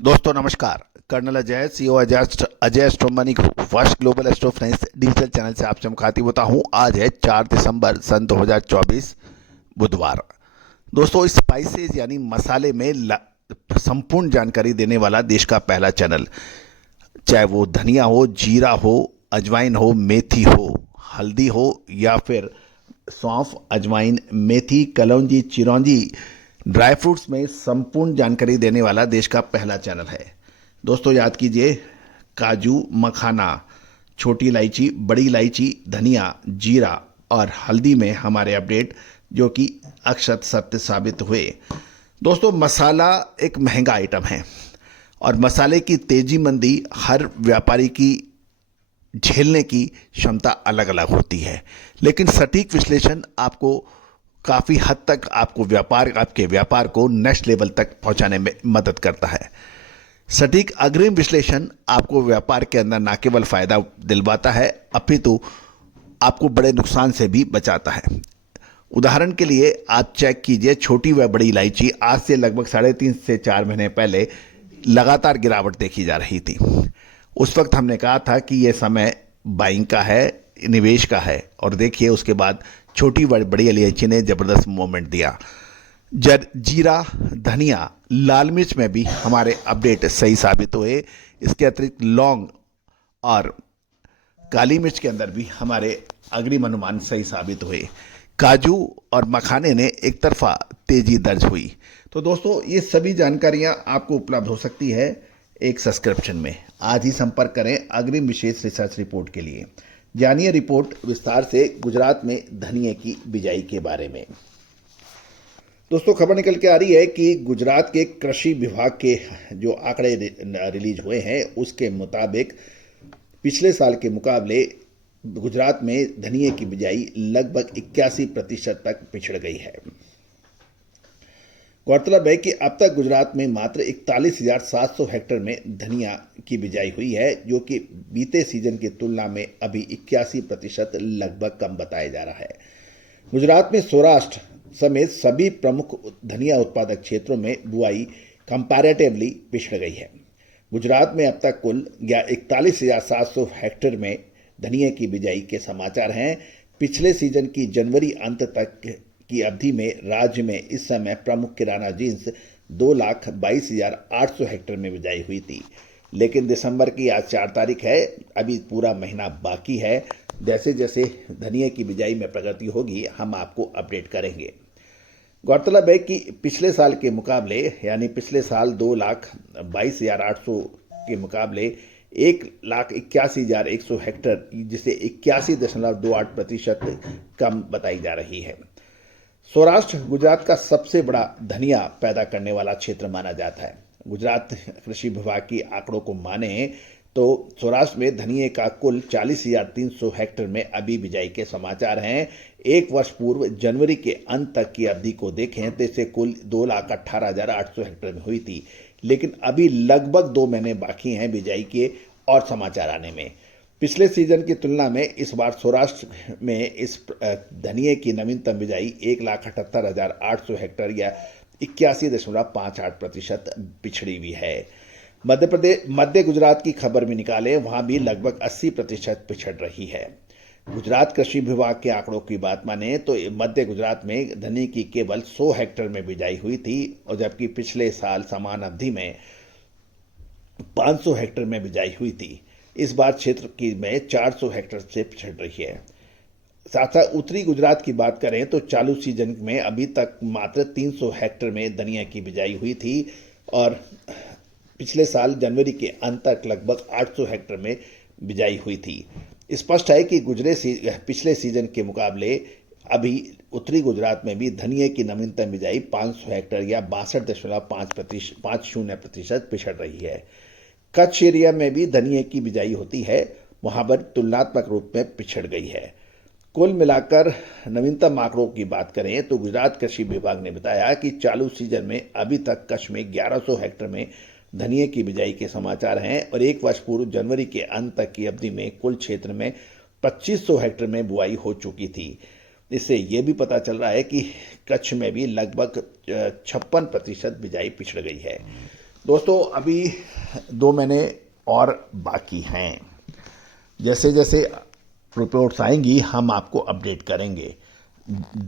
दोस्तों नमस्कार। Colonel Ajay CO Ajay astromoney group first global astro finance digital channel से आपसे मुखातिब होता हूं। आज है 4 दिसंबर सन 2024 बुधवार। दोस्तों स्पाइसेस यानी मसाले में संपूर्ण जानकारी देने वाला देश का पहला चैनल, चाहे वो धनिया हो, जीरा हो, अजवाइन हो, मेथी हो, हल्दी हो या फिर सौंफ, अजवाइन, मेथी, कलौंजी, चिरौंजी, ड्राई फ्रूट्स में संपूर्ण जानकारी देने वाला देश का पहला चैनल है। दोस्तों याद कीजिए, काजू, मखाना, छोटी इलायची, बड़ी इलायची, धनिया, जीरा और हल्दी में हमारे अपडेट जो कि अक्षत सत्य साबित हुए। दोस्तों मसाला एक महंगा आइटम है और मसाले की तेजी मंदी हर व्यापारी की झेलने की क्षमता अलग अलग होती है, लेकिन सटीक विश्लेषण आपको काफ़ी हद तक आपके व्यापार को नेक्स्ट लेवल तक पहुंचाने में मदद करता है। सटीक अग्रिम विश्लेषण आपको व्यापार के अंदर न केवल फायदा दिलवाता है अपितु आपको बड़े नुकसान से भी बचाता है। उदाहरण के लिए आप चेक कीजिए, छोटी व बड़ी इलायची आज से लगभग 3.5 से 4 महीने पहले लगातार गिरावट देखी जा रही थी। उस वक्त हमने कहा था कि यह समय बाइंग का है, निवेश का है, और देखिए उसके बाद छोटी व बड़ी इलायची ने जबरदस्त मूवमेंट दिया। जीरा, धनिया, लाल मिर्च में भी हमारे अपडेट सही साबित हुए। इसके अतिरिक्त लौंग और काली मिर्च के अंदर भी हमारे अग्रिम अनुमान सही साबित हुए। काजू और मखाने ने एक तरफा तेजी दर्ज हुई। तो दोस्तों ये सभी जानकारियां आपको उपलब्ध हो सकती है एक सब्सक्रिप्शन में। आज ही संपर्क करें अग्रिम विशेष रिसर्च रिपोर्ट के लिए। जानिए रिपोर्ट विस्तार से गुजरात में धनिये की बिजाई के बारे में। दोस्तों खबर निकल के आ रही है कि गुजरात के कृषि विभाग के जो आंकड़े रिलीज हुए हैं उसके मुताबिक पिछले साल के मुकाबले गुजरात में धनिये की बिजाई लगभग 81% तक पिछड़ गई है। गौरतलब है कि अब तक गुजरात में मात्र 41,700 हेक्टेयर में धनिया की बिजाई हुई है, जो कि बीते सीजन की तुलना में अभी 81% लगभग कम बताया जा रहा है। गुजरात में सौराष्ट्र समेत सभी प्रमुख धनिया उत्पादक क्षेत्रों में बुआई कंपैरेटिवली पिछड़ गई है। गुजरात में अब तक कुल 41,700 हेक्टेयर में धनिया की बिजाई के समाचार हैं। पिछले सीजन की जनवरी अंत तक की अवधि में राज्य में इस समय प्रमुख किराना जींस 2,22,800 हेक्टेयर में बिजाई हुई थी, लेकिन दिसंबर की आज 4 तारीख है, अभी पूरा महीना बाकी है। जैसे जैसे धनिया की बिजाई में प्रगति होगी हम आपको अपडेट करेंगे। गौरतलब है कि पिछले साल के मुकाबले यानी पिछले साल 2,22,800 के मुकाबले 1,81,100 हेक्टेयर, जिसे 81.28% कम बताई जा रही है। सौराष्ट्र गुजरात का सबसे बड़ा धनिया पैदा करने वाला क्षेत्र माना जाता है। गुजरात कृषि विभाग की आंकड़ों को माने तो सौराष्ट्र में धनिये का कुल 40,300 हेक्टेयर में अभी बिजाई के समाचार हैं। एक वर्ष पूर्व जनवरी के अंत तक की अवधि को देखें तो इसे कुल 2,18,800 हेक्टेयर में हुई थी, लेकिन अभी लगभग 2 महीने बाकी हैं बिजाई के और समाचार आने में। पिछले सीजन की तुलना में इस बार सौराष्ट्र में इस धनिये की नवीनतम बिजाई 1,78,800 हेक्टेयर या 81.58% पिछड़ी हुई है। मध्य गुजरात की खबर भी निकाले, वहां भी लगभग 80% पिछड़ रही है। गुजरात कृषि विभाग के आंकड़ों की बात माने तो मध्य गुजरात में धनिये की केवल 100 हेक्टेयर में बिजाई हुई थी, और जबकि पिछले साल समान अवधि में 500 हेक्टेयर में बिजाई हुई थी। इस बार क्षेत्र की में 400 हेक्टेयर से पिछड़ रही है। साथ साथ उत्तरी गुजरात की बात करें तो चालू सीजन में अभी तक मात्र 300 हेक्टेयर में धनिया की बिजाई हुई थी, और पिछले साल जनवरी के अंत तक लगभग 800 हेक्टेयर में बिजाई हुई थी। स्पष्ट है कि पिछले सीजन के मुकाबले अभी उत्तरी गुजरात में भी धनिये की नवीनतम बिजाई 500 हेक्टेयर या 62.50% पिछड़ रही है। कच्छ एरिया में भी धनिये की बिजाई होती है, वहां पर तुलनात्मक रूप में पिछड़ गई है। कुल मिलाकर नवीनतम आंकड़ों की बात करें तो गुजरात कृषि विभाग ने बताया कि चालू सीजन में अभी तक कच्छ में 1100 हेक्टेयर में धनिये की बिजाई के समाचार हैं, और एक वर्ष पूर्व जनवरी के अंत तक की अवधि में कुल क्षेत्र में 2500 हेक्टेयर में बुआई हो चुकी थी। इससे ये भी पता चल रहा है कि कच्छ में भी लगभग 56% बिजाई पिछड़ गई है। दोस्तों अभी 2 महीने और बाकी हैं। जैसे जैसे रिपोर्ट्स आएंगी हम आपको अपडेट करेंगे।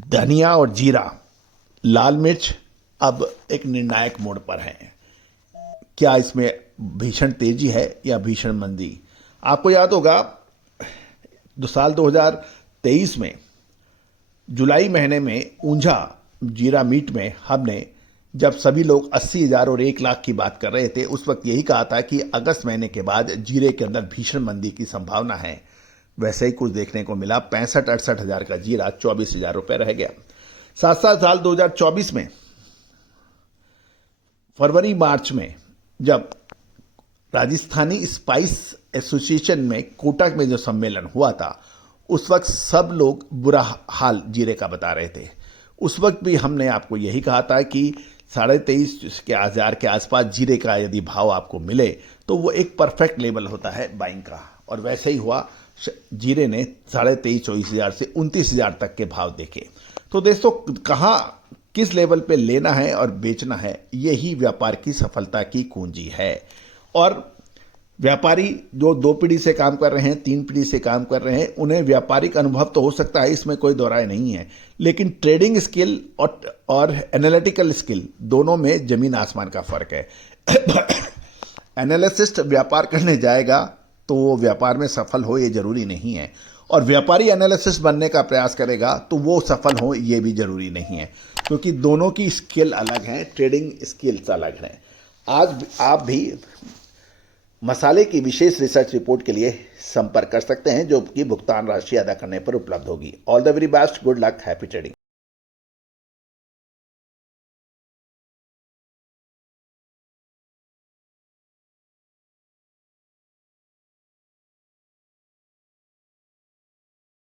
धनिया और जीरा, लाल मिर्च अब एक निर्णायक मोड़ पर हैं। क्या इसमें भीषण तेजी है या भीषण मंदी? आपको याद होगा साल 2023 में जुलाई महीने में ऊंझा जीरा मीट में हमने जब सभी लोग 80,000 और 1 लाख की बात कर रहे थे, उस वक्त यही कहा था कि अगस्त महीने के बाद जीरे के अंदर भीषण मंदी की संभावना है। वैसे ही कुछ देखने को मिला। 65-68 हजार का जीरा 24,000 रुपये रह गया। साथ साथ साल 2024 में फरवरी मार्च में जब राजस्थानी स्पाइस एसोसिएशन में कोटा में जो सम्मेलन हुआ था, उस वक्त सब लोग बुरा हाल जीरे का बता रहे थे। उस वक्त भी हमने आपको यही कहा था कि 23,500 के आसपास जीरे का यदि भाव आपको मिले तो वो एक परफेक्ट लेवल होता है बाइंग का, और वैसे ही हुआ। जीरे ने 23,500-24,000 से 29,000 तक के भाव देखे। तो दोस्तों कहाँ किस लेवल पे लेना है और बेचना है, यही व्यापार की सफलता की कुंजी है। और व्यापारी जो 2 पीढ़ी से काम कर रहे हैं, 3 पीढ़ी से काम कर रहे हैं, उन्हें व्यापारिक अनुभव तो हो सकता है, इसमें कोई दो राय नहीं है, लेकिन ट्रेडिंग स्किल और एनालिटिकल स्किल दोनों में जमीन आसमान का फर्क है। एनालिसिस्ट व्यापार करने जाएगा तो वो व्यापार में सफल हो ये जरूरी नहीं है, और व्यापारी एनालिसिस्ट बनने का प्रयास करेगा तो वो सफल हो ये भी जरूरी नहीं है, क्योंकि दोनों की स्किल अलग है, ट्रेडिंग स्किल्स अलग हैं। आज आप भी मसाले की विशेष रिसर्च रिपोर्ट के लिए संपर्क कर सकते हैं, जो कि भुगतान राशि अदा करने पर उपलब्ध होगी। All the very best, good luck, happy trading.